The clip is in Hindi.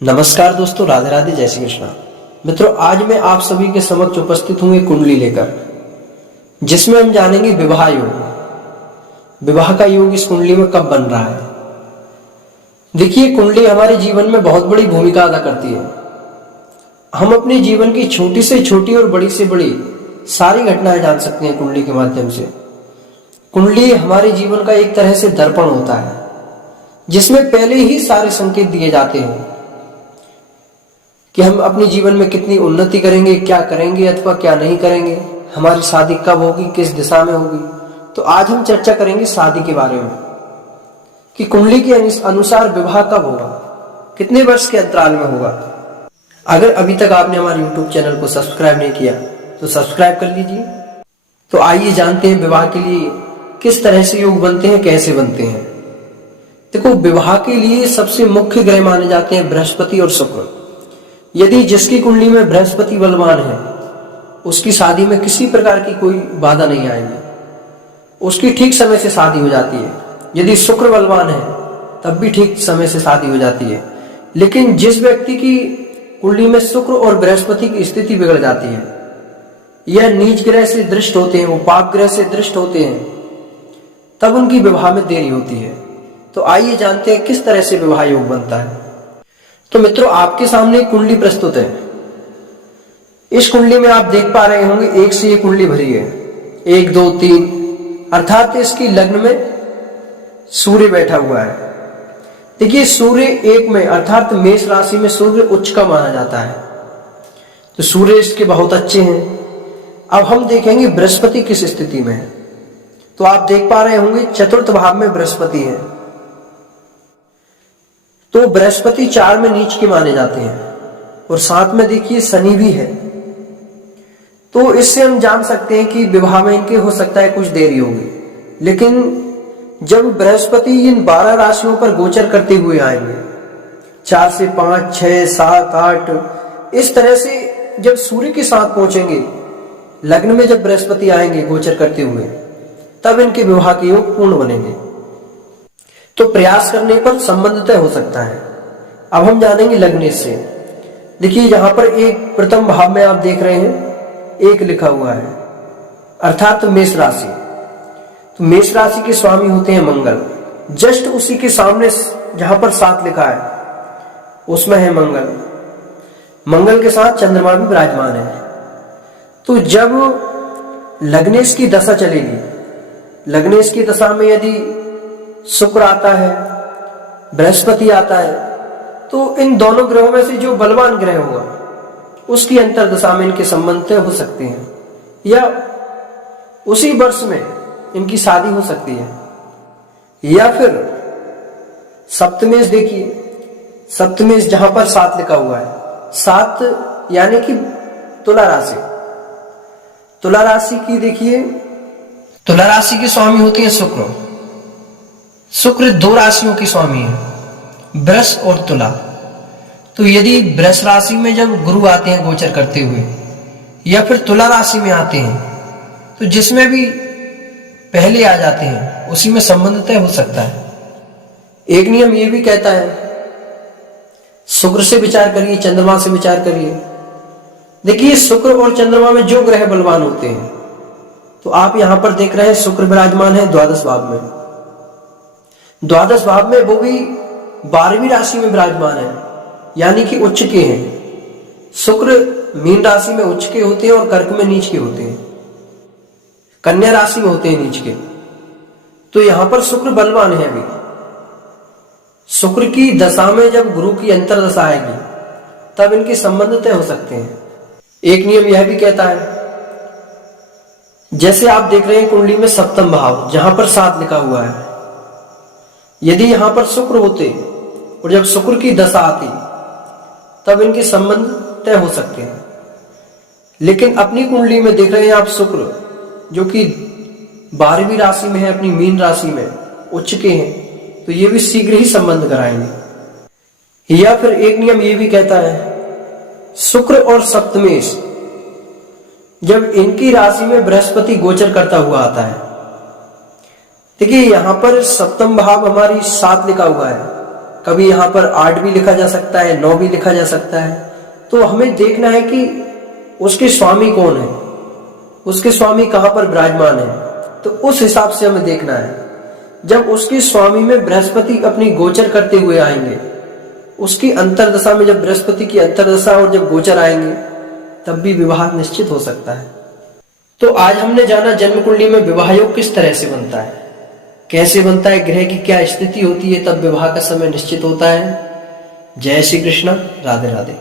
नमस्कार दोस्तों, राधे राधे, जय श्री कृष्णा। मित्रों, आज मैं आप सभी के समक्ष उपस्थित हूं एक कुंडली लेकर, जिसमें हम जानेंगे विवाह योग। विवाह का योग इस कुंडली में कब बन रहा है। देखिए, कुंडली हमारे जीवन में बहुत बड़ी भूमिका अदा करती है। हम अपने जीवन की छोटी से छोटी और बड़ी से बड़ी सारी घटनाएं जान सकते हैं कुंडली के माध्यम से। कुंडली हमारे जीवन का एक तरह से दर्पण होता है, जिसमें पहले ही सारे संकेत दिए जाते हैं कि हम अपने जीवन में कितनी उन्नति करेंगे, क्या करेंगे अथवा क्या नहीं करेंगे, हमारी शादी कब होगी, किस दिशा में होगी। तो आज हम चर्चा करेंगे शादी के बारे में कि कुंडली के अनुसार विवाह कब होगा, कितने वर्ष के अंतराल में होगा। अगर अभी तक आपने हमारे YouTube चैनल को सब्सक्राइब नहीं किया तो सब्सक्राइब कर लीजिए। तो आइए जानते हैं विवाह के लिए किस तरह से योग बनते हैं, कैसे बनते हैं। देखो, विवाह के लिए सबसे मुख्य ग्रह माने जाते हैं बृहस्पति और शुक्र। यदि जिसकी कुंडली में बृहस्पति बलवान है, उसकी शादी में किसी प्रकार की कोई बाधा नहीं आएगी, उसकी ठीक समय से शादी हो जाती है। यदि शुक्र बलवान है तब भी ठीक समय से शादी हो जाती है। लेकिन जिस व्यक्ति की कुंडली में शुक्र और बृहस्पति की स्थिति बिगड़ जाती है, यह नीच ग्रह से दृष्ट होते हैं, वो पाप ग्रह से दृष्ट होते हैं, तब उनकी विवाह में देरी होती है। तो आइए जानते हैं किस तरह से विवाह योग बनता है। तो मित्रों, आपके सामने एक कुंडली प्रस्तुत है। इस कुंडली में आप देख पा रहे होंगे एक से एक कुंडली भरी है, 1 2 3, अर्थात इसकी लग्न में सूर्य बैठा हुआ है। देखिए, सूर्य एक में अर्थात मेष राशि में सूर्य उच्च का माना जाता है, तो सूर्य इसके बहुत अच्छे हैं। अब हम देखेंगे बृहस्पति किस स्थिति में है। तो आप देख पा रहे होंगे चतुर्थ भाव में बृहस्पति है, तो बृहस्पति 4 में नीच के माने जाते हैं और साथ में देखिए शनि भी है। तो इससे हम जान सकते हैं कि विवाह में इनके हो सकता है कुछ देरी होगी। लेकिन जब बृहस्पति इन 12 राशियों पर गोचर करते हुए आएंगे, 4 से 5, 6, 7, 8, इस तरह से जब सूर्य के साथ पहुंचेंगे, लग्न में जब बृहस्पति आएंगे गोचर करते हुए, तब इनके विवाह के योग पूर्ण बनेंगे। तो प्रयास करने पर संबंध तय हो सकता है। अब हम जानेंगे लग्न से। देखिए, यहां पर एक प्रथम भाव में आप देख रहे हैं 1 लिखा हुआ है, अर्थात मेष राशि। तो मेष राशि के स्वामी होते हैं मंगल। जस्ट उसी के सामने जहां पर 7 लिखा है उसमें है मंगल। मंगल के साथ चंद्रमा भी विराजमान है। तो जब लग्नेश की दशा चलेगी, लग्नेश की दशा में यदि शुक्र आता है, बृहस्पति आता है, तो इन दोनों ग्रहों में से जो बलवान ग्रह होगा उसकी अंतर्दशा में इनके संबंध तय हो सकते हैं, या उसी वर्ष में इनकी शादी हो सकती है। या फिर सप्तमेश, देखिए सप्तमेश जहां पर 7 लिखा हुआ है, 7 यानी कि तुला राशि। तुला राशि की देखिए, तुला राशि के स्वामी होते हैं शुक्र। शुक्र 2 राशियों के स्वामी है, वृष और तुला। तो यदि वृष राशि में जब गुरु आते हैं गोचर करते हुए, या फिर तुला राशि में आते हैं, तो जिसमें भी पहले आ जाते हैं उसी में संबंध तय हो सकता है। एक नियम यह भी कहता है, शुक्र से विचार करिए, चंद्रमा से विचार करिए। देखिए, शुक्र और चंद्रमा में जो ग्रह बलवान होते हैं, तो आप यहां पर देख रहे हैं शुक्र विराजमान है द्वादश भाव में। द्वादश भाव में वो भी 12वीं राशि में विराजमान है, यानी कि उच्च के हैं। शुक्र मीन राशि में उच्च के होते हैं और कर्क में नीच के होते हैं, कन्या राशि में होते हैं नीच के। तो यहां पर शुक्र बलवान है। अभी शुक्र की दशा में जब गुरु की अंतर्दशा आएगी, तब इनके संबंध तय हो सकते हैं। एक नियम यह भी कहता है, जैसे आप देख रहे हैं कुंडली में सप्तम भाव जहां पर 7 लिखा हुआ है, यदि यहां पर शुक्र होते और जब शुक्र की दशा आती, तब इनके संबंध तय हो सकते हैं। लेकिन अपनी कुंडली में देख रहे हैं आप शुक्र जो कि 12वीं राशि में है, अपनी मीन राशि में उच्च के हैं, तो ये भी शीघ्र ही संबंध कराएंगे। या फिर एक नियम ये भी कहता है, शुक्र और सप्तमेश जब इनकी राशि में बृहस्पति गोचर करता हुआ आता है, देखिए यहां पर सप्तम भाव हमारी 7 लिखा हुआ है, कभी यहाँ पर 8 भी लिखा जा सकता है, 9 भी लिखा जा सकता है। तो हमें देखना है कि उसके स्वामी कौन है, उसके स्वामी कहाँ पर विराजमान है। तो उस हिसाब से हमें देखना है। जब उसके स्वामी में बृहस्पति अपनी गोचर करते हुए आएंगे, उसकी अंतरदशा में जब बृहस्पति की अंतरदशा और जब गोचर आएंगे, तब भी विवाह निश्चित हो सकता है। तो आज हमने जाना जन्म कुंडली में विवाह योग किस तरह से बनता है, कैसे बनता है, ग्रह की क्या स्थिति होती है, तब विवाह का समय निश्चित होता है। जय श्री कृष्ण, राधे राधे।